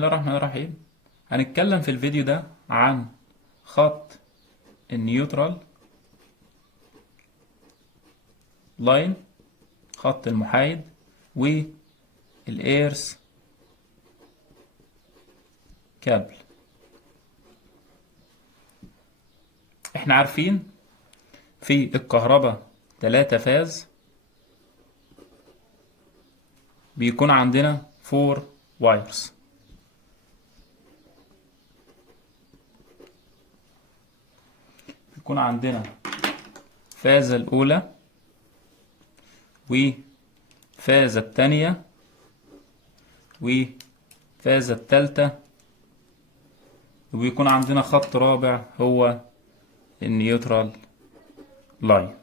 الله الرحمن الرحيم. هنتكلم في الفيديو ده عن خط النيوترال لاين، خط المحايد، والايرث كابل. احنا عارفين في الكهرباء 3 فاز بيكون عندنا 4 وايرز. بيكون عندنا الفازة الأولى وفازة التانية وفازة التالتة، وبيكون عندنا خط رابع هو النيوترال لاين.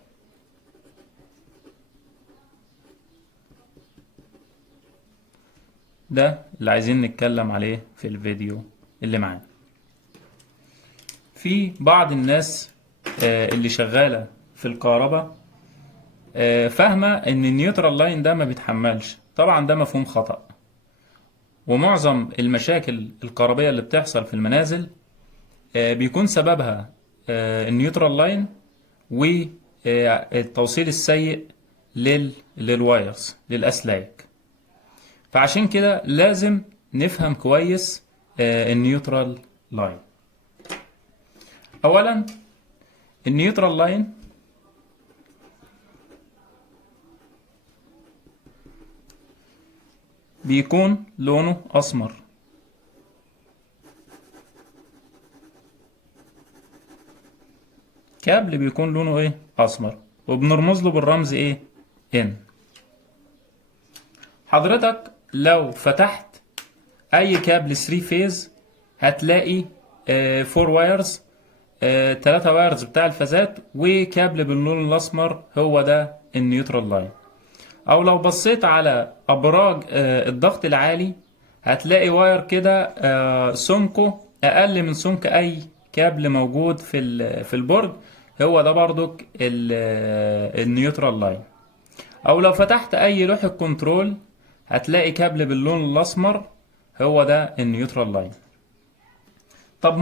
ده اللي عايزين نتكلم عليه في الفيديو اللي معانا. في بعض الناس اللي شغالة في الكهرباء فاهمة ان النيوترال لاين ده ما بيتحملش. طبعا ده مفهوم خطأ، ومعظم المشاكل الكهربية اللي بتحصل في المنازل بيكون سببها النيوترال لاين والتوصيل السيء للوايرز، للأسلاك. فعشان كده لازم نفهم كويس النيوترال لاين. اولا النيوترال لاين بيكون لونه اسمر، كابل بيكون لونه ايه؟ اسمر، وبنرمز له بالرمز ايه؟ ان. حضرتك لو فتحت اي كابل 3 فيز هتلاقي 4 وايرز، 3 وايرز بتاع الفازات وكابل باللون الاسمر، هو ده النيوترال لاين. او لو بصيت على ابراج الضغط العالي هتلاقي واير كده سمكه اقل من سمك اي كابل موجود في البرج، هو ده برضك النيوترال لاين. او لو فتحت اي لوحة كنترول هتلاقي كابل باللون الاسمر، هو ده النيوترال لاين. طب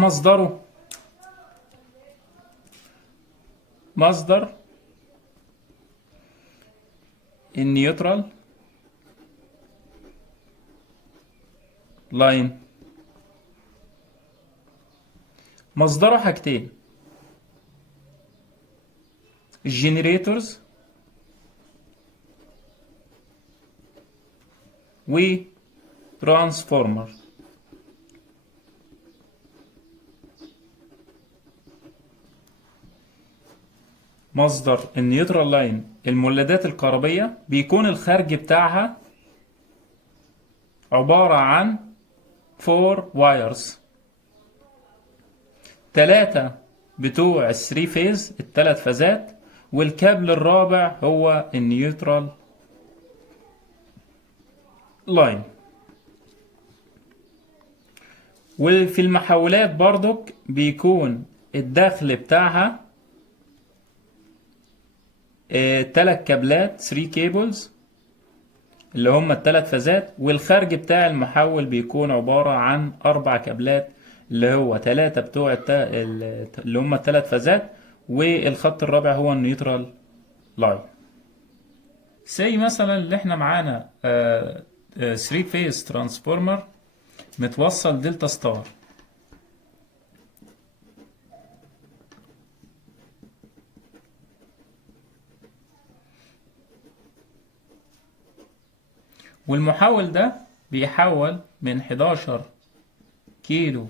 مصدر النيوترال لاين مصدره حاجتين: الجنريتورز وترانسفورمر. مصدر النيوترال لاين المولدات الكهربية بيكون الخارج بتاعها عبارة عن 4 وايرز، 3 بتوع ال3 فيز، ال3 فازات، والكابل الرابع هو النيوترال لاين. وفي المحولات برضك بيكون الداخل بتاعها 3 كابلات، 3 كيبلز اللي هم ال3 فازات، والخارج بتاع المحول بيكون عبارة عن 4 كابلات اللي هو 3 بتوع اللي هم ال3 فازات، والخط الرابع هو النيوترال لاين. زي مثلا اللي احنا معانا 3 فيز ترانسفورمر متوصل دلتا ستار، والمحول ده بيحول من 11 كيلو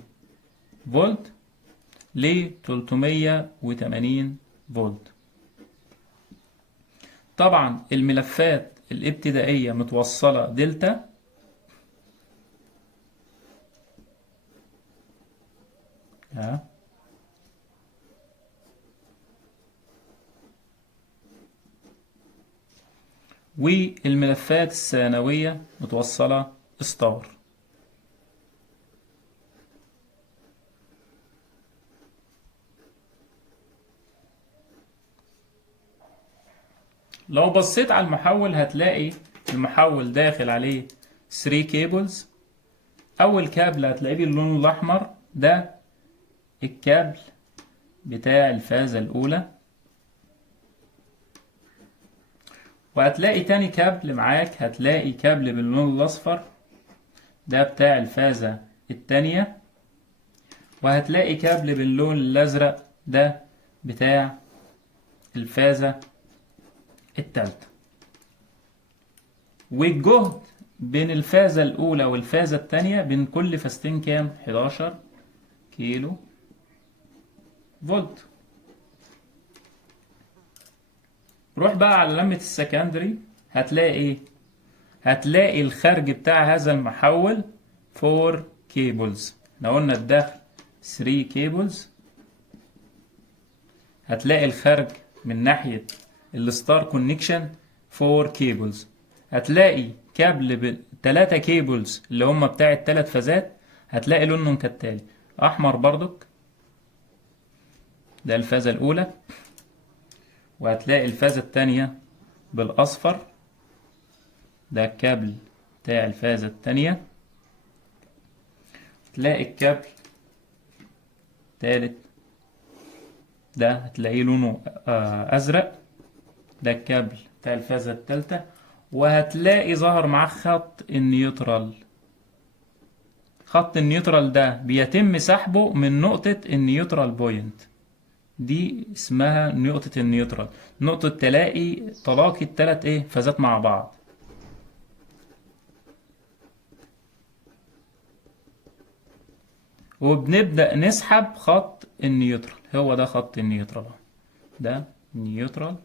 فولت ل 380 فولت. طبعا الملفات الابتدائية متوصلة دلتا، والملفات الثانوية متوصلة ستار. لو بصيت على المحول هتلاقي المحول داخل عليه 3 كيبلز، اول كابل هتلاقيه باللون الاحمر، ده الكابل بتاع الفازة الاولى. وهتلاقي تاني كابل معاك، هتلاقي كابل باللون الاصفر، ده بتاع الفازة التانية. وهتلاقي كابل باللون الازرق، ده بتاع الفازة التالتة. والجهد بين الفازة الأولى والفازة التانية بين كل فازتين كام؟ 11 كيلو فولت. روح بقى على لمبة السكندري، هتلاقي ايه؟ هتلاقي الخارج بتاع هذا المحول 4 كيبلز. احنا قلنا الداخل 3 كيبلز. هتلاقي الخارج من ناحية الستار كونكشن 4 كيبلز. هتلاقي كابل 3 كيبلز اللي هم بتاع الثلاث فازات، هتلاقي لونهم كالتالي: احمر بردك، ده الفازة الاولى. وهتلاقي الفازة التانية بالاصفر، ده الكابل بتاع الفازة التانية. تلاقي الكابل التالت ده هتلاقيه لونه ازرق، ده الكابل بتاع الفازة التالتة. وهتلاقي ظهر معاه خط النيوترال. خط النيوترال ده بيتم سحبه من نقطة النيوترال بوينت، دي اسمها نقطة النيوترال، نقطة تلاقي التلات فازات مع بعض. وبنبدأ نسحب خط النيوترال، هو ده خط النيوترال، ده نيوترال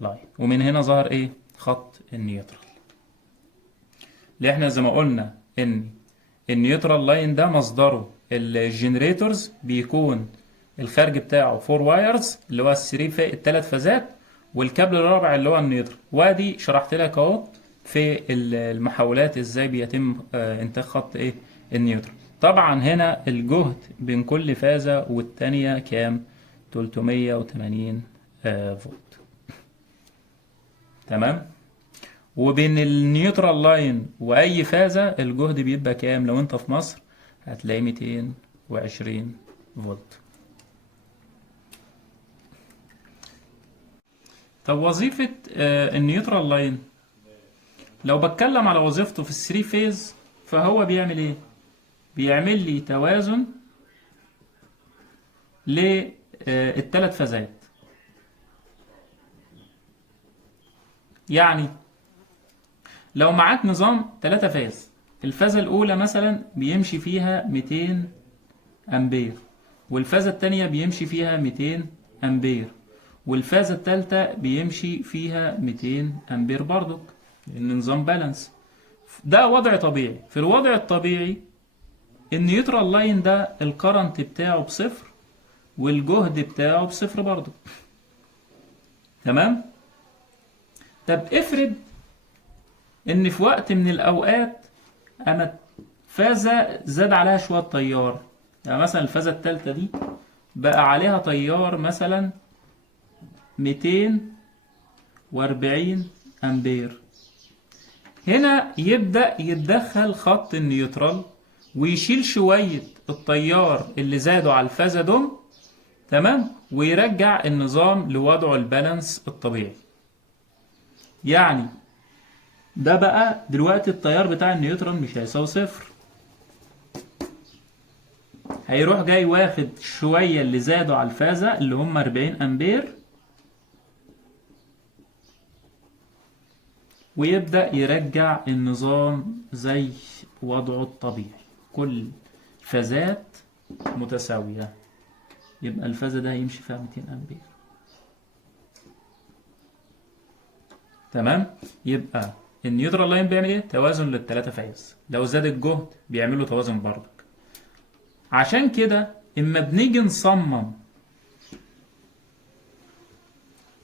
لاين. ومن هنا ظهر خط النيوترال، اللي احنا زي ما قلنا ان النيوترال لاين ده مصدره الجنريتورز، بيكون الخارج بتاعه 4 وايرز اللي هو الثلاث فازات، والكابل الرابع اللي هو النيوترال. وادي شرحت لك اهو في المحاولات ازاي بيتم انتاج خط النيوترال. طبعا هنا الجهد بين كل فازة والتانية كام؟ 380 فولت. تمام. وبين النيوترال لاين واي فازة الجهد بيبقى كام؟ لو انت في مصر هتلاقي 220 فولت. طب وظيفة النيوترال لاين، لو بتكلم على وظيفته في الثري فيز، فهو بيعمل ايه؟ بيعمل لي توازن للثلاث فازات. يعني لو معاك نظام 3 فاز، الفازة الأولى مثلا بيمشي فيها 200 أمبير، والفازة التانية بيمشي فيها 200 أمبير، والفازة التالتة بيمشي فيها 200 أمبير برضك، لأن نظام بالانس. ده وضع طبيعي. في الوضع الطبيعي النيوترال لاين ده الكرنت بتاعه بصفر، والجهد بتاعه بصفر برضه. تمام. طب افرض ان في وقت من الاوقات انا فازة زاد عليها شوية تيار، يعني مثلا الفازة التالتة دي بقى عليها تيار مثلا 240 امبير. هنا يبدأ يتدخل خط النيوترال ويشيل شوية التيار اللي زادوا على الفازة دول، تمام، ويرجع النظام لوضعه البالانس الطبيعي. يعني ده بقى دلوقتي التيار بتاع النيوترال مش هيساوي صفر، هيروح جاي واخد شوية اللي زادوا على الفازة اللي هم 40 أمبير، ويبدأ يرجع النظام زي وضعه الطبيعي، كل فازات متساوية. يبقى الفازة ده هيمشي فيها 200 أمبير. تمام. يبقى النيوترال لاين بيعمل ايه؟ توازن للثلاثة فاز. لو زاد الجهد بيعملوا توازن برضك. عشان كده اما بنيجي نصمم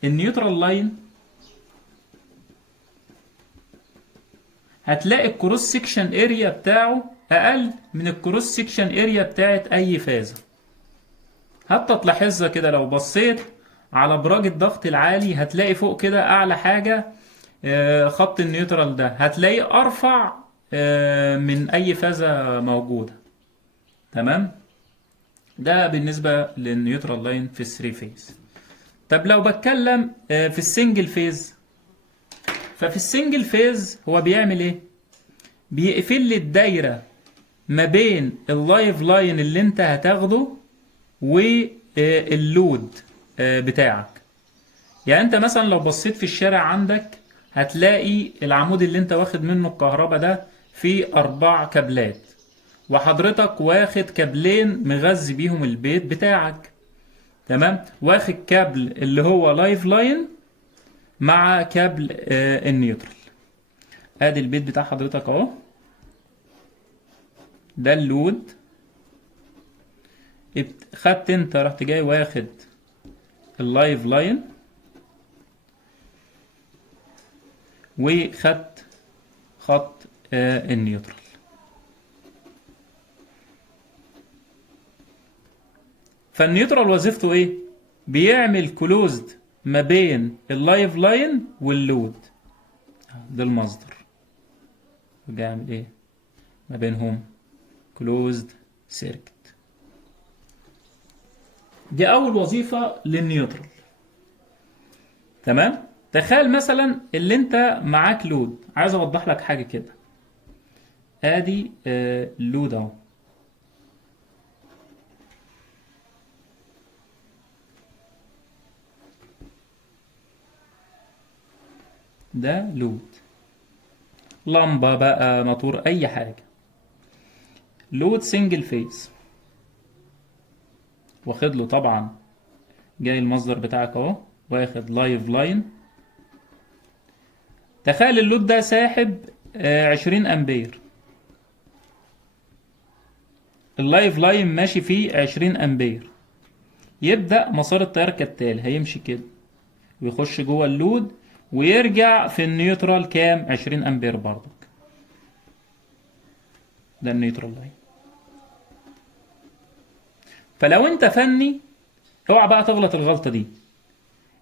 النيوترال لاين هتلاقي الكروس سيكشن اريا بتاعه اقل من الكروس سيكشن اريا بتاعت اي فازة. حتى تلاحظها كده لو بصيت على ابراج الضغط العالي، هتلاقي فوق كده اعلى حاجة خط النيوترال ده هتلاقيه ارفع من اي فازة موجودة. تمام. ده بالنسبة للنيوترال لاين في الثري فيز. طب لو بتكلم في السنجل فيز، ففي السنجل فيز هو بيعمل ايه؟ بيقفل لي الدايرة ما بين اللايف لاين اللي انت هتاخده واللود بتاعك. يعني انت مثلا لو بصيت في الشارع عندك هتلاقي العمود اللي انت واخد منه الكهرباء ده فيه 4 كابلات، وحضرتك واخد كابلين مغذي بيهم البيت بتاعك. تمام. واخد كابل اللي هو لايف لاين مع كابل النيوترال. ادي البيت بتاع حضرتك اهو، ده اللود. خدت انت رحت جاي واخد اللايف لاين وخدت خط النيوترال. فالنيوترال وظيفته ايه؟ بيعمل كلوزد ما بين اللايف لاين واللود، ده المصدر، بيعمل ايه ما بينهم؟ كلوزد سيركت. دي اول وظيفة للنيوترال. تمام. تخيل مثلا اللي انت معاك لود، عايز اوضح لك حاجة كده. ادي اللود اهو، ده لود، لمبة بقى، موتور، اي حاجة. لود سنجل فيز، واخد له طبعا جاي المصدر بتاعك اهو، واخد لايف لاين. تخيل اللود ده ساحب 20 امبير، اللايف لاين ماشي فيه 20 امبير. يبدأ مسار التيار كالتالي، هيمشي كده ويخش جوه اللود ويرجع في النيوترال كام؟ 20 امبير برضك. ده النيوترال لاين. فلو انت فني اوعى بقى تغلط الغلطة دي،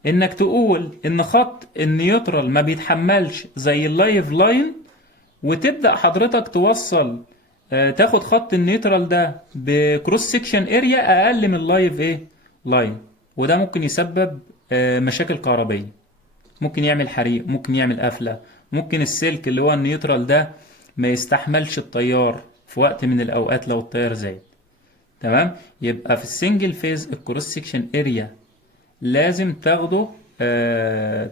انك تقول ان خط النيوترال ما بيتحملش زي اللايف لاين، وتبدأ حضرتك توصل تاخد خط النيوترال ده بكروس سيكشن اريا اقل من اللايف ايه لاين. وده ممكن يسبب مشاكل كهربية، ممكن يعمل حريق، ممكن يعمل قفلة، ممكن السلك اللي هو النيوترال ده ما يستحملش التيار في وقت من الاوقات لو التيار زاد. تمام. يبقى في السنجل فيز الكروس سيكشن اريا لازم تاخده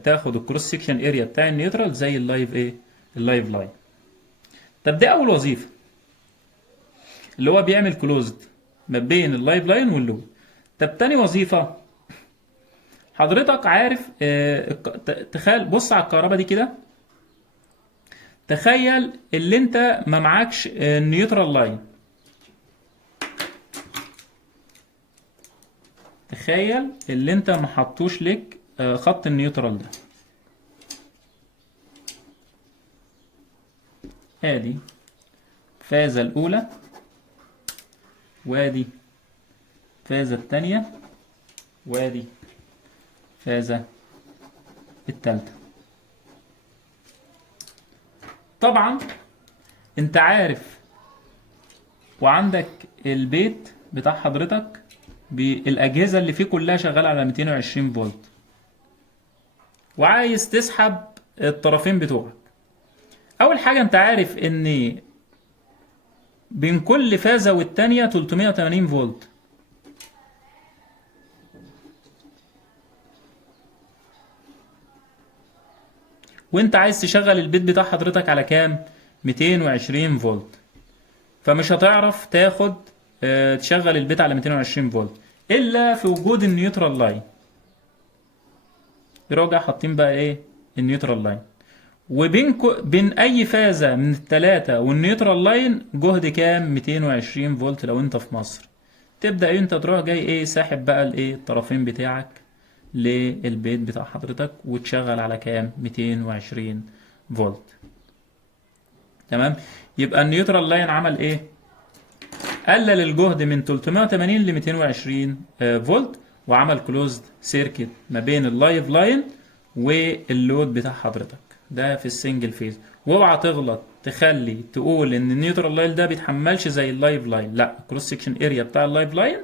تاخد الكروس سيكشن اريا بتاع النيوترال زي اللايف ايه اللايف لاين. طب دي اول وظيفة، اللي هو بيعمل كلوزد ما بين اللايف لاين واللود. طب تاني وظيفة، حضرتك عارف تخيل، بص على الكهرباء دي كده. تخيل اللي انت ما معكش نيوترال لاين، تخيل اللي انت ما حطوش لك خط النيوترال ده. ادي فازة الاولى، وادي فازة التانية، وادي فازة التالتة. طبعا انت عارف وعندك البيت بتاع حضرتك بالأجهزة اللي فيه كلها شغالة على 220 فولت، وعايز تسحب الطرفين بتوعك. أول حاجة انت عارف ان بين كل فازة والتانية 380 فولت. وانت عايز تشغل البيت بتاع حضرتك على كام؟ 220 فولت. فمش هتعرف تاخد تشغل البيت على 220 فولت الا في وجود النيوترال لاين. راجع حاطين بقى ايه النيوترال لاين، وبين بين اي فازة من الثلاثة والنيوترال لاين جهد كام؟ 220 فولت لو انت في مصر. تبدأ انت تروح جاي ايه ساحب بقى الايه الطرفين بتاعك للبيت بتاع حضرتك وتشغل على كام؟ 220 فولت. تمام. يبقى النيوترال لاين عمل ايه؟ قلل الجهد من 380 ل 220 فولت، وعمل كلوزد سيركت ما بين اللايف لاين واللود بتاع حضرتك. ده في السنجل فيز. واوعى تغلط تخلي تقول ان النيوترال لاين ده بيتحملش زي اللايف لاين، لا الكروس سكشن اريا بتاع اللايف لاين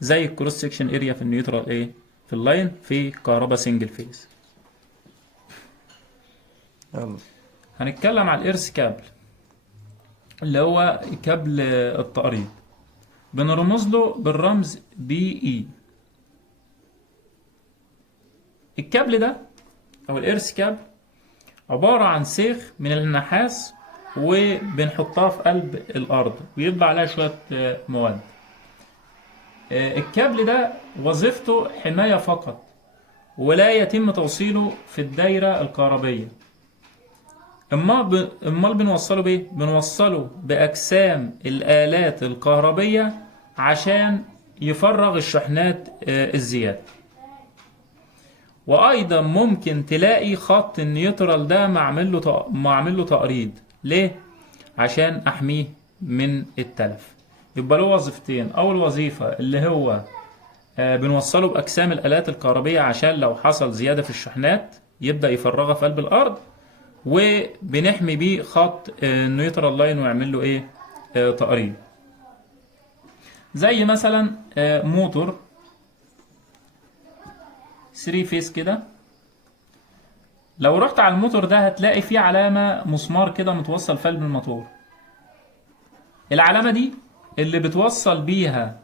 زي الكروس سكشن اريا في النيوترال ايه، في اللاين في كهرباء سنجل فيز. يلا. هنتكلم على الارث كابل اللي هو كابل التقريض، بنرمز له بالرمز بي اي. الكابل ده او الارث كابل عبارة عن سيخ من النحاس وبنحطها في قلب الارض ويطلع عليها شوية مواد. الكابل ده وظيفته حماية فقط، ولا يتم توصيله في الدايرة الكهربية. امال بنوصله بايه؟ بنوصله باجسام الالات الكهربية عشان يفرغ الشحنات الزيادة. وايضا ممكن تلاقي خط النيوترال ده معمل له تقريض. ليه؟ عشان احميه من التلف. يبقى له وظيفتين. اول وظيفة اللي هو بنوصله باجسام الالات الكهربية عشان لو حصل زيادة في الشحنات يبدأ يفرغها في قلب الارض، وبنحمي بيه خط النيوترال لاين ويعمل له ايه، تقريض. زي مثلا موتور 3 فيس كده، لو رحت على الموتور ده هتلاقي فيه علامة مسمار كده متوصل في قلب الموتور. العلامة دي اللي بتوصل بيها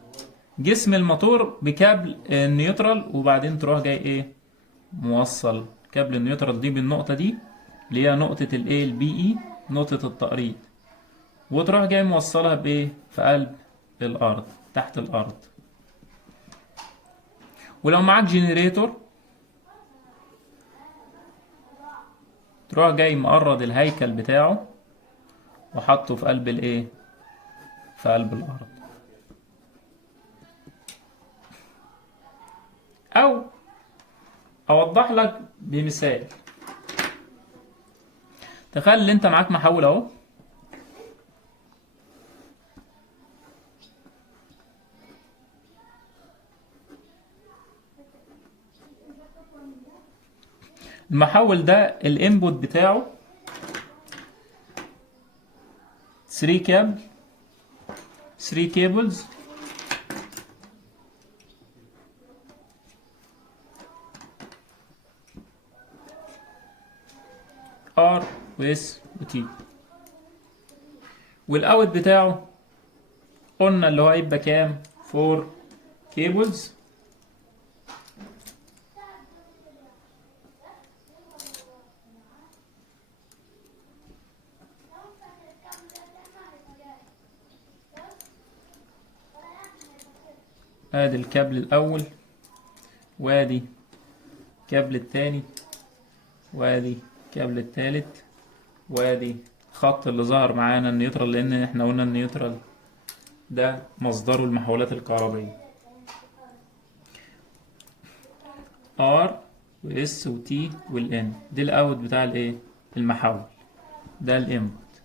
جسم الموتور بكابل النيوترال، وبعدين تروح جاي ايه، موصل كابل النيوترال دي بالنقطة دي اللي هي نقطة الايه، البي اي، نقطة التقريض، وتروح جاي موصلها بايه، في قلب الارض تحت الارض. ولو معاك جنريتور تروح جاي مقرض الهيكل بتاعه وحطه في قلب الايه، في قلب الارض. او اوضح لك بمثال. تخيل ان انت معاك محول اهو، المحول ده الانبوت بتاعه 3 كيبلز ار واس وتي، والاوت بتاعه قلنا اللي هو هيبقى كام، 4 كيبلز ادي الكابل الاول، وادي الكابل التاني، وادي الكابل التالت، وادي الخط اللي ظهر معانا النيوترال، لان احنا قلنا النيوترال ده مصدره المحولات الكهربية. ار واس وتي والان دي الاوت بتاع الايه، المحول ده الانبوت.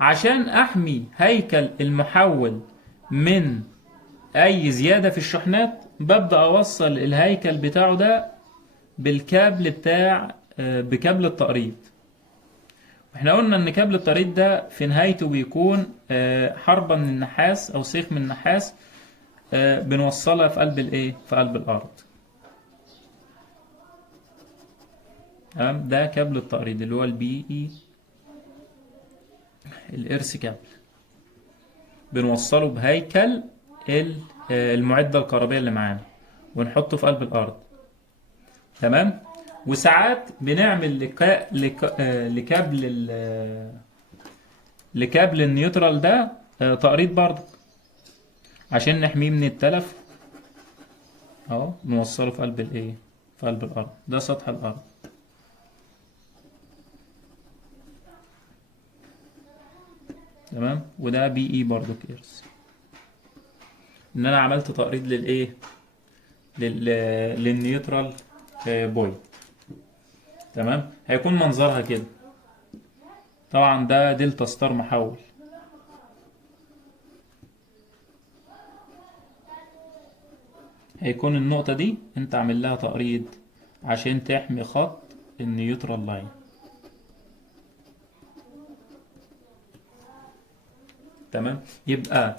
عشان احمي هيكل المحول من اي زيادة في الشحنات ببدأ اوصل الهيكل بتاعه ده بالكابل بتاع بكابل التقريض. احنا قلنا ان كابل التقريض ده في نهايته بيكون حربة من النحاس او سيخ من النحاس، بنوصلها في قلب الايه، في قلب الارض. تمام، ده كابل التقريض اللي هو البي اي، الارث كابل، بنوصله بهيكل المعدة الكهربائية اللي معانا ونحطه في قلب الارض. تمام. وساعات بنعمل لكابل النيوترال ده تقريض برضه عشان نحميه من التلف اهو، نوصله في قلب الايه، في قلب الارض. ده سطح الارض. تمام. وده بي اي برضه كيرس، ان انا عملت تقريض للايه، للنيوترال بوينت. تمام. هيكون منظرها كده. طبعا ده دلتا ستار محول. هيكون النقطة دي انت عامل لها تقريض عشان تحمي خط النيوترال لاين. تمام. يبقى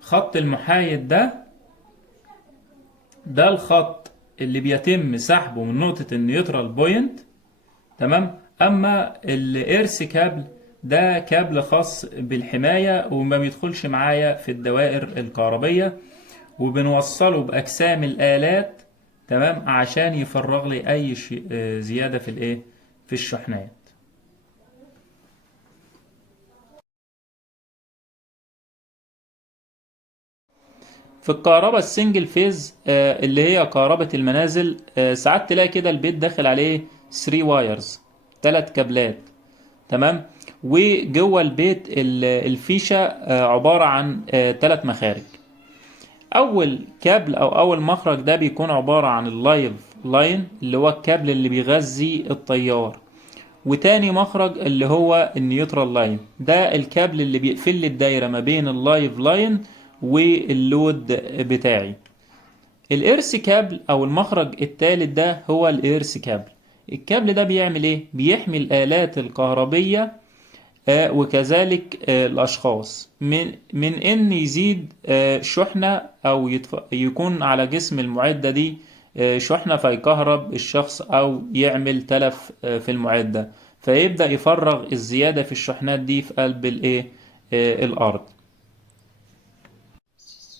خط المحايد ده الخط اللي بيتم سحبه من نقطة النيوترال بوينت، تمام. اما الايرث كابل ده كابل خاص بالحماية وما بيدخلش معايا في الدوائر الكهربية، وبنوصله باجسام الالات، تمام، عشان يفرغ لي اي شيء زيادة في الايه، في الشحنات. في الكهرباء السنجل فيز اللي هي كهرباء المنازل، ساعات تلاقي كده البيت داخل عليه 3 وايرز، 3 كابلات، تمام. وجوه البيت الفيشة عبارة عن 3 مخارج. اول كابل او اول مخرج ده بيكون عبارة عن اللايف لاين اللي هو الكابل اللي بيغذي التيار، وتاني مخرج اللي هو النيوترال لاين، ده الكابل اللي بيقفل لي الدايرة ما بين اللايف لاين واللود بتاعي. الايرث كابل او المخرج الثالث ده هو الايرث كابل. الكابل ده بيعمل ايه؟ بيحمي الالات الكهربية وكذلك الاشخاص من ان يزيد شحنة او يكون على جسم المعدة دي شحنة فيكهرب الشخص او يعمل تلف في المعدة، فيبدأ يفرغ الزيادة في الشحنات دي في قلب الايه، الارض.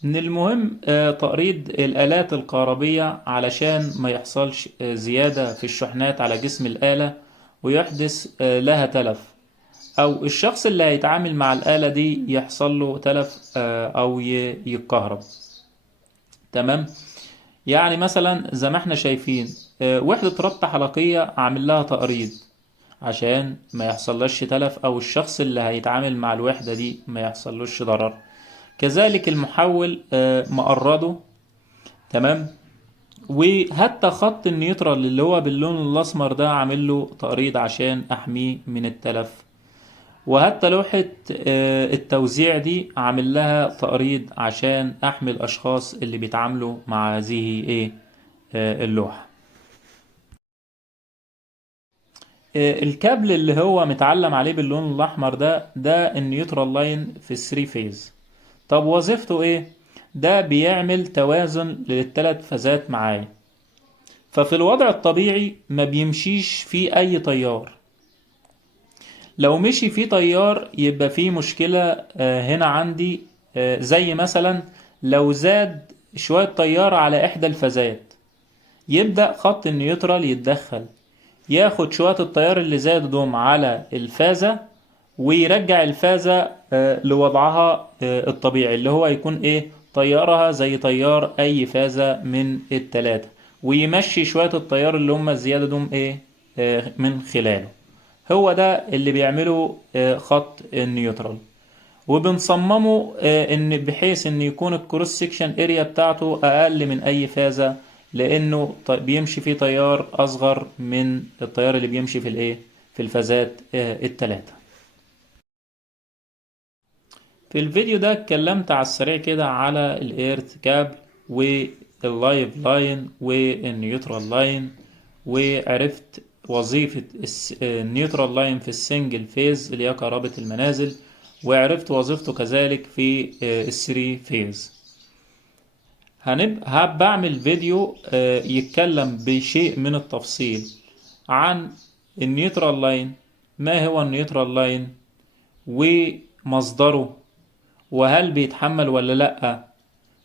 من المهم تقريض الآلات الكهربية علشان ما يحصلش زيادة في الشحنات على جسم الآلة ويحدث لها تلف، أو الشخص اللي هيتعامل مع الآلة دي يحصل له تلف أو يتكهرب، تمام. يعني مثلا زي ما احنا شايفين وحدة ربط حلقية عامل لها تقريض عشان ما يحصلش تلف أو الشخص اللي هيتعامل مع الوحدة دي ما يحصلوش ضرر. كذلك المحول مقرضه، تمام. وحتى خط النيوترال اللي هو باللون الأسمر ده عامل له تقريض عشان أحميه من التلف. وحتى لوحة التوزيع دي عامل لها تقريض عشان أحمي الأشخاص اللي بيتعاملوا مع هذه اللوحة. الكابل اللي هو متعلم عليه باللون الأحمر ده النيوترال لاين في الثري فيز. طب وظيفته ايه؟ ده بيعمل توازن للثلاث فازات معايا. ففي الوضع الطبيعي ما بيمشيش فيه اي تيار. لو مشي فيه تيار يبقى فيه مشكلة هنا عندي، زي مثلا لو زاد شوية تيار على احدى الفازات، يبدأ خط النيوترال يتدخل ياخد شوية التيار اللي زاد دوم على الفازة ويرجع الفازة لوضعها الطبيعي اللي هو يكون ايه، طيارها زي طيار اي فازة من التلاتة، ويمشي شوية التيار اللي هم الزيادة دوم ايه من خلاله. هو ده اللي بيعمله خط النيوترال. وبنصممه ان بحيث ان يكون الكروس سيكشن اريا بتاعته اقل من اي فازة، لانه بيمشي فيه تيار اصغر من التيار اللي بيمشي في الايه، في الفازات التلاتة. في الفيديو ده اتكلمت على السريع كده على الايرث كابل واللايف لاين والنيوترال لاين، وعرفت وظيفة النيوترال لاين في السنجل فيز اللي هي كهرباء المنازل، وعرفت وظيفته كذلك في الثري فيز. بعمل فيديو يتكلم بشيء من التفصيل عن النيوترال لاين، ما هو النيوترال لاين ومصدره، وهل بيتحمل ولا لأ،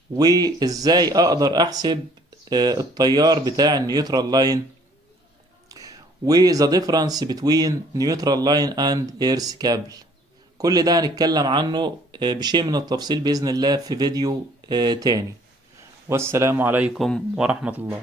وازاي اقدر احسب التيار بتاع النيوترال لاين، و the difference between neutral line and earth cable. كل ده هنتكلم عنه بشيء من التفصيل بإذن الله في فيديو تاني. والسلام عليكم ورحمة الله.